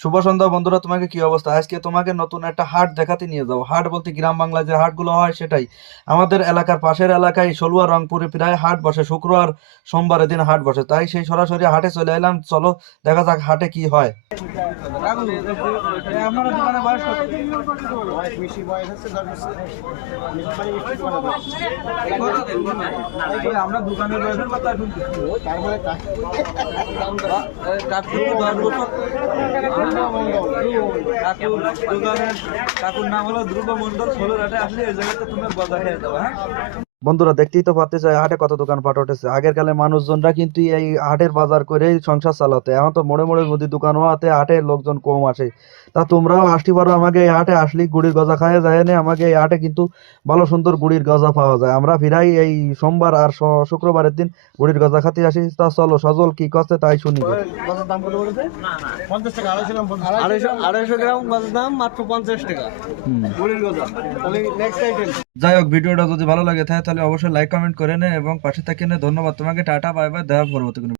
শুভ সন্ধ্যা বন্ধুরা, তোমাকে কি অবস্থা? আজকে তোমাকে নতুন একটা হাট দেখাতে নিয়ে যাবো। হাট বলতে গ্রাম বাংলায় যে হাটগুলো হয় সেটাই। আমাদের এলাকার পাশের এলাকায় সলুয়া রংপুরে প্রায় হাট বসে, শুক্রবার সোমবারের দিন হাট বসে, তাই সেই সরাসরি হাটে চলে এলাম। চলো দেখা যাক হাটে কি হয়। আমরা দোকানের কাকুর নাম হলো ধ্রুব মন্ডল। ষোলোরাটে আসলে এই জায়গাতে তোমার বজা খেয়ে যাবে। হ্যাঁ বন্ধুরা, দেখতেই তো পাচ্ছ হাটে কত দোকানপাট উঠেছে। আগের কালে মানুষজনরা কিন্তু এই হাটের বাজার করেই সংসার চালাতে। এখন তো মোড়ে মোড়ে মুদি দোকান হওয়াতে হাটে লোকজন কম আসে। তা তোমরাও আসতে পারো, আমাকে এই হাটে আসলি গুড়ির গজা খাওয়া যায় না। আমাকে এই হাটে কিন্তু ভালো সুন্দর গুড়ির গজা পাওয়া যায়। আমরা ফিরাই এই সোমবার আর শুক্রবারের দিন গুড়ির গজা খাতে আসি। তা চলো সজল কি করছে তাই শুনি। আড়াইশো গ্রাম গজার দাম মাত্র 50 টাকা। যাই হোক, ভিডিওটা যদি ভালো লাগে থাকে তাহলে অবশ্যই লাইক কমেন্ট করে নে এবং পাশে থেকে নে। ধন্যবাদ তোমাকে। টাটা বাই বাই, দেখা পরবর্তী কোনো